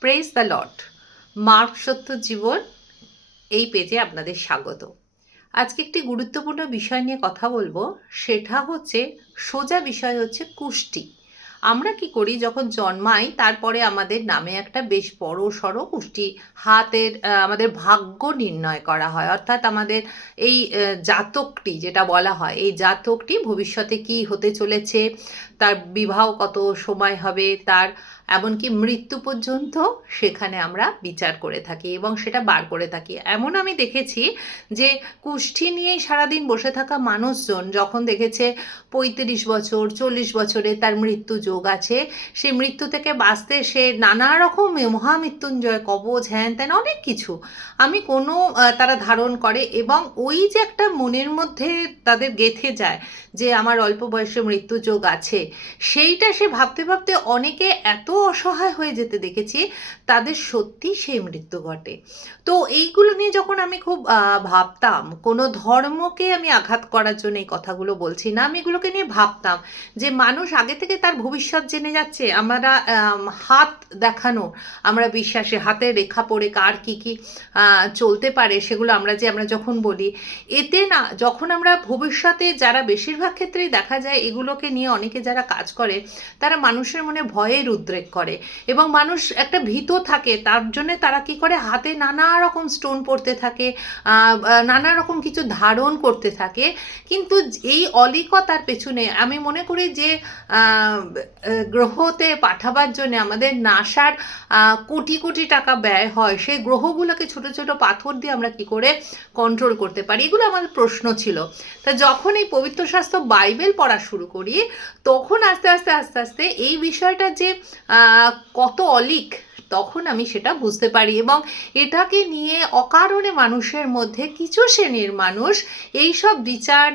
Press the lot mark সত্য জীবন এই পেজে আপনাদের স্বাগত। আজকে একটি গুরুত্বপূর্ণ বিষয় নিয়ে কথা বলব, সেটা হচ্ছে সোজা বিষয় হচ্ছে কুষ্টি। আমরা কি করি? যখন জন্মাই, তারপরে আমাদের নামে একটা বেশ বড় সড়ো কুষ্টি হাতের আমাদের ভাগ্য নির্ণয় করা হয়। অর্থাৎ আমাদের এই জাতকটি যেটা বলা হয়, এই জাতকটি ভবিষ্যতে কি হতে চলেছে, তার বিবাহ কত সময় হবে, তার এমনকি মৃত্যু পর্যন্ত সেখানে আমরা বিচার করে থাকি এবং সেটা বার করে থাকি। এমন আমি দেখেছি যে কুষ্ঠি নিয়েই সারাদিন বসে থাকা মানুষজন যখন দেখেছে পঁয়ত্রিশ বছর, চল্লিশ বছরে তার মৃত্যু যোগ আছে। সে মৃত্যু থেকে বাঁচতে সে নানা রকম মহামৃত্যুঞ্জয়, কবচ হ্যান ত্যান অনেক কিছু আমি কোনো তারা ধারণ করে এবং ওই যে একটা মনের মধ্যে তাদের গেথে যায় যে আমার অল্প বয়সে মৃত্যু যোগ আছে, সেইটা সে ভাবতে ভাবতে অনেকে এত অসহায় হয়ে যেতে দেখেছি তাদের সত্যি সেই মৃত্যু ঘটে। তো এইগুলো নিয়ে যখন আমি খুব ভাবতাম, কোনো ধর্মকে আমি আঘাত করার জন্য এই কথাগুলো বলছি না, আমি এগুলোকে নিয়ে ভাবতাম যে মানুষ আগে থেকে তার ভবিষ্যৎ জেনে যাচ্ছে, আমরা হাত দেখানো, আমরা বিশ্বাসে হাতে রেখা পড়ে কার কি কি চলতে পারে, সেগুলো আমরা যে আমরা যখন বলি, এতে না, যখন আমরা ভবিষ্যতে যারা বেশিরভাগ ক্ষেত্রেই দেখা যায় এগুলোকে নিয়ে অনেকে যারা কাজ করে, তারা মানুষের মনে ভয়ের উদ্রেক করে এবং মানুষ একটা ভীত থাকে, তার জন্য তারা কি করে, হাতে নানা রকম স্টোন পড়তে থাকে নানা রকম কিছু ধারণ করতে থাকে, কিন্তু এই অলিকতার পেছনে আমি মনে করি যে গ্রহতে পাঠাবার জন্য আমাদের নাসার কোটি কোটি টাকা ব্যয় হয়। সেই গ্রহগুলোকে ছোট ছোট পাথর দিয়ে আমরা কি করে কন্ট্রোল করতে পারি? এগুলো আমাদের প্রশ্ন ছিল। তা যখন এই পবিত্র শাস্ত্র বাইবেল পড়া শুরু করি, তখন আস্তে আস্তে আস্তে আস্তে এই বিষয়টা যে কত অলিক, তখন আমি সেটা বুঝতে পারি এবং এটাকে নিয়ে অকারণে মানুষের মধ্যে কিছু শ্রেণির মানুষ এইসব বিচার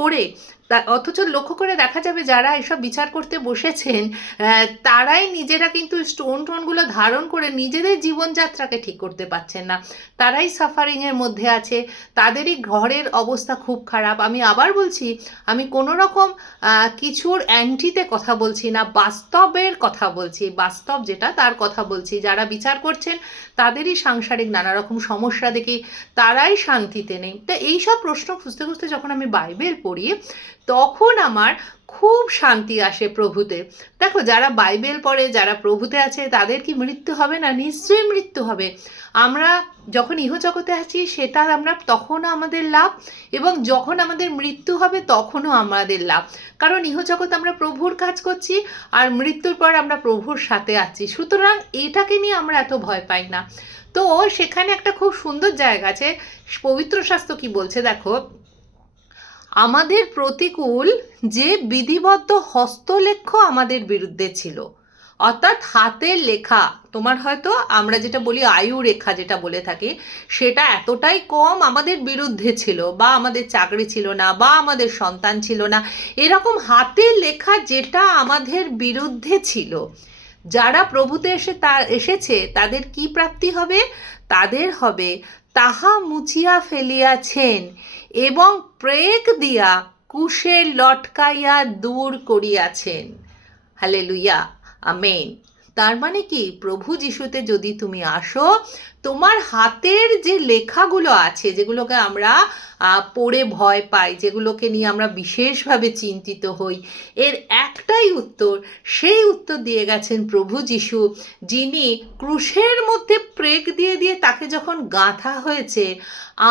করে তা, অথচ লক্ষ্য করে দেখা যাবে যারা এসব বিচার করতে বসেছেন তারাই নিজেরা কিন্তু স্টোন টোনগুলো ধারণ করে নিজেদের জীবনযাত্রাকে ঠিক করতে পারছেন না। তারাই সাফারিংয়ের মধ্যে আছে, তাদেরই ঘরের অবস্থা খুব খারাপ। আমি আবার বলছি, আমি কোনো রকম কিছুর অ্যান্টিতে কথা বলছি না, বাস্তবের কথা বলছি। বাস্তব যেটা, তার কথা বলছি। যারা বিচার করছেন, তাদেরই সাংসারিক নানা রকম সমস্যা দেখি, তারাই শান্তিতে নেই। তো এইসব প্রশ্ন খুঁজতে খুঁজতে যখন আমি বাইবেল পড়ি তখন আমার খুব শান্তি আসে প্রভুতে। দেখো, যারা বাইবেল পড়ে, যারা প্রভুতে আছে, তাদের কি মৃত্যু হবে না? নিশ্চয়ই মৃত্যু হবে। আমরা যখন ইহজগতে আছি সেটা আমরা তখনও আমাদের লাভ, এবং যখন আমাদের মৃত্যু হবে, তখনও আমাদের লাভ। কারণ ইহজগৎ আমরা প্রভুর কাজ করছি, আর মৃত্যুর পর আমরা প্রভুর সাথে আছি। সুতরাং এটাকে নিয়ে আমরা এত ভয় পাই না। তো সেখানে একটা খুব সুন্দর জায়গা আছে। পবিত্র শাস্ত্র কি বলছে? দেখো আমাদের প্রতিকূল যে বিধিবদ্ধ হস্তলেখ্য আমাদের বিরুদ্ধে ছিল। অর্থাৎ হাতের লেখা, তোমার হয়তো আমরা যেটা বলি আয়ু রেখা যেটা বলে থাকি, সেটা এতটাই কম আমাদের বিরুদ্ধে ছিল বা আমাদের চাকরি ছিল না বা আমাদের সন্তান ছিল না। এরকম হাতের লেখা যেটা আমাদের বিরুদ্ধে ছিল যারা প্রভুতে এসে তা, এসেছে, তাদের কি প্রাপ্তি হবে? তাদের হবে, তাহা মুছিয়া ফেলিয়াছেন এবং প্রেক দিয়া কুশে লটকাইয়া দূর করিয়াছেন। হালে লুইয়া আমেন। তার মানে কি? প্রভু যিশুতে যদি তুমি আসো, তোমার হাতের যে লেখাগুলো আছে, যেগুলোকে আমরা পড়ে ভয় পাই, যেগুলোকে নিয়ে আমরা বিশেষভাবে চিন্তিত হই, এর একটাই উত্তর, সেই উত্তর দিয়ে গেছেন প্রভু যিশু, যিনি ক্রুশের মধ্যে প্রেক দিয়ে দিয়ে তাকে যখন গাঁথা হয়েছে,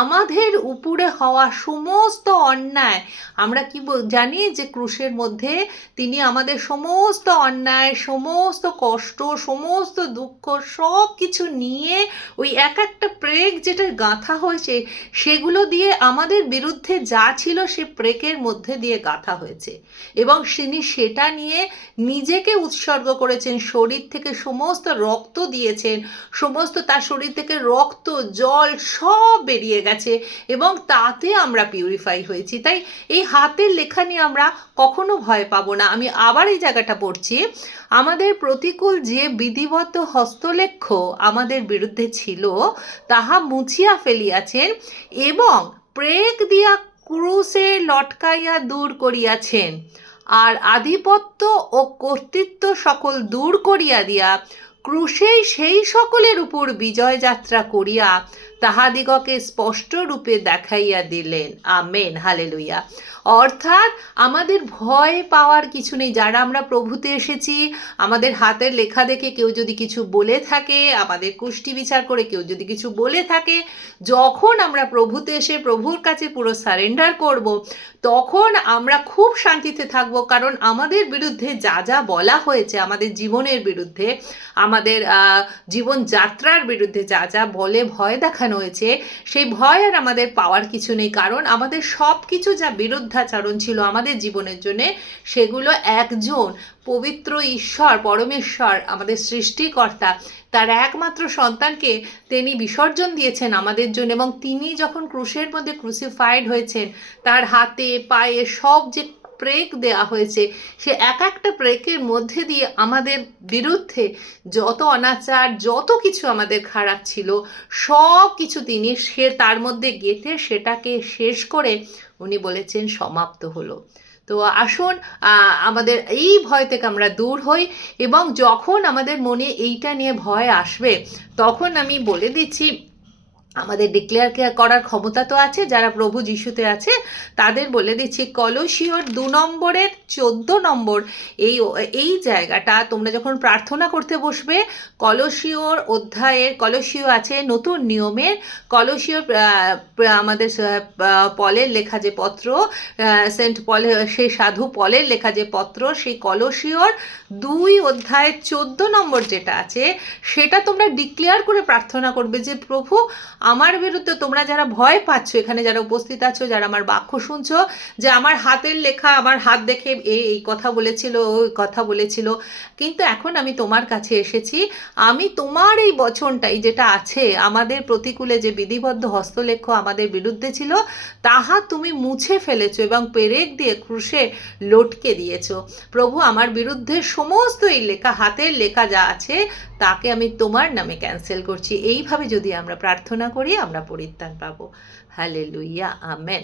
আমাদের উপরে হওয়া সমস্ত অন্যায়, আমরা কি জানি যে ক্রুশের মধ্যে তিনি আমাদের সমস্ত অন্যায়, সমস্ত কষ্ট সমস্ত দুঃখ সব কিছু নিয়ে ওই এক একটা প্রেক যেটা গাঁথা হয়েছে সেগুলো দিয়ে আমাদের বিরুদ্ধে যা ছিল সে প্রেকের মধ্যে দিয়ে গাঁথা হয়েছে। এবং তিনি সেটা নিয়ে নিজেকে উৎসর্গ করেছেন, শরীর থেকে সমস্ত রক্ত দিয়েছেন, সমস্ত তার শরীর থেকে রক্ত, জল সব বেরিয়ে গেছে এবং তাতে আমরা পিউরিফাই হয়েছি। তাই এই হাতের লেখা নিয়ে আমরা কখনো ভয় পাবো না। আমি আবার এই জায়গাটা পড়ছি। আমাদের প্রতিকূল যে বিধিবদ্ধ হস্তলেখ্য আমাদের বিরুদ্ধে ছিল, তাহা মুছিয়া ফেলিয়াছেন এবং প্রেক দিয়া ক্রুশে লটকাইয়া দূর করিয়াছেন। আর আধিপত্য ও কর্তৃত্ব সকল দূর করিয়া দিয়া ক্রুশেই সেই সকলের উপর বিজয় যাত্রা করিয়া তাহাদিগকে স্পষ্ট রূপে দেখাইয়া দিলেন। আমেন হালেলুইয়া অর্থাৎ আমাদের ভয় পাওয়ার কিছু নেই। যারা আমরা প্রভুতে এসেছি, আমাদের হাতের লেখা দেখে কেউ যদি কিছু বলে থাকে, আমাদের কুষ্টি বিচার করে কেউ যদি কিছু বলে থাকে, যখন আমরা প্রভুতে এসে প্রভুর কাছে পুরো সারেন্ডার করব, তখন আমরা খুব শান্তিতে থাকব। কারণ আমাদের বিরুদ্ধে যা যা বলা হয়েছে, আমাদের জীবনের বিরুদ্ধে, আমাদের জীবনযাত্রার বিরুদ্ধে যা যা বলে, ভয় দেখানো হয়েছে সেই ভয় আর আমাদের পাওয়ার কিছু নেই, কারণ আমাদের সব কিছু যা বিরুদ্ধাচরণ ছিল আমাদের জীবনের জন্য, সেগুলো একজন পবিত্র ঈশ্বর, পরমেশ্বর, আমাদের সৃষ্টিকর্তা, তার একমাত্র সন্তানকে তিনি বিসর্জন দিয়েছেন আমাদের জন্য এবং তিনি যখন ক্রুশের মধ্যে ক্রুসিফাইড হয়েছেন, তার হাতে, পায়ে সব যে প্রেক দেয়া হয়েছে, সে এক একটা প্রেকের মধ্যে দিয়ে আমাদের বিরুদ্ধে যত অনাচার, যত কিছু আমাদের খারাপ ছিল, সব কিছু তিনি সে তার মধ্যে গেঁথে সেটাকে শেষ করে উনি বলেছেন সমাপ্ত হলো। তো আসুন আমাদের এই ভয় থেকে আমরা দূর হই এবং যখন আমাদের মনে এইটা নিয়ে ভয় আসবে, তখন আমি বলে দিচ্ছি আমাদের ডিক্লেয়ার করার ক্ষমতা তো আছে যারা প্রভু যিশুতে আছে তাদের বলে দিচ্ছি কলসিওর দু নম্বরের চোদ্দ নম্বর এই এই জায়গাটা তোমরা যখন প্রার্থনা করতে বসবে কলসিওর অধ্যায়ের কলসিও আছে নতুন নিয়মের আহ, আমাদের পলের লেখা যে পত্র সেন্ট পলে সেই সাধু পলের লেখা যে পত্র সেই কলসিওর দুই অধ্যায়ের চোদ্দ নম্বর যেটা আছে সেটা তোমরা ডিক্লেয়ার করে প্রার্থনা করবে যে প্রভু আমার বিরুদ্ধে তোমরা যারা ভয় পাচ্ছ, এখানে যারা উপস্থিত আছো, যারা আমার বাক্য শুনছো, যে আমার হাতের লেখা, আমার হাত দেখে এই কথা বলেছিল ওই কথা বলেছিল, কিন্তু এখন আমি তোমার কাছে এসেছি। আমি তোমার এই বচনটাই যেটা আছে, আমাদের প্রতিকূলে যে বিধিবদ্ধ হস্তলেখ আমাদের বিরুদ্ধে ছিল, তাহা তুমি মুছে ফেলেছো এবং পেরেক দিয়ে ক্রুশে লটকে দিয়েছ। প্রভু, আমার বিরুদ্ধে সমস্ত এই লেখা, হাতের লেখা যা আছে, তাকে আমি তোমার নামে ক্যান্সেল করছি। এইভাবে যদি আমরা প্রার্থনা করি আমরা পরিত্রাণ পাবো। হালে লুইয়া আমেন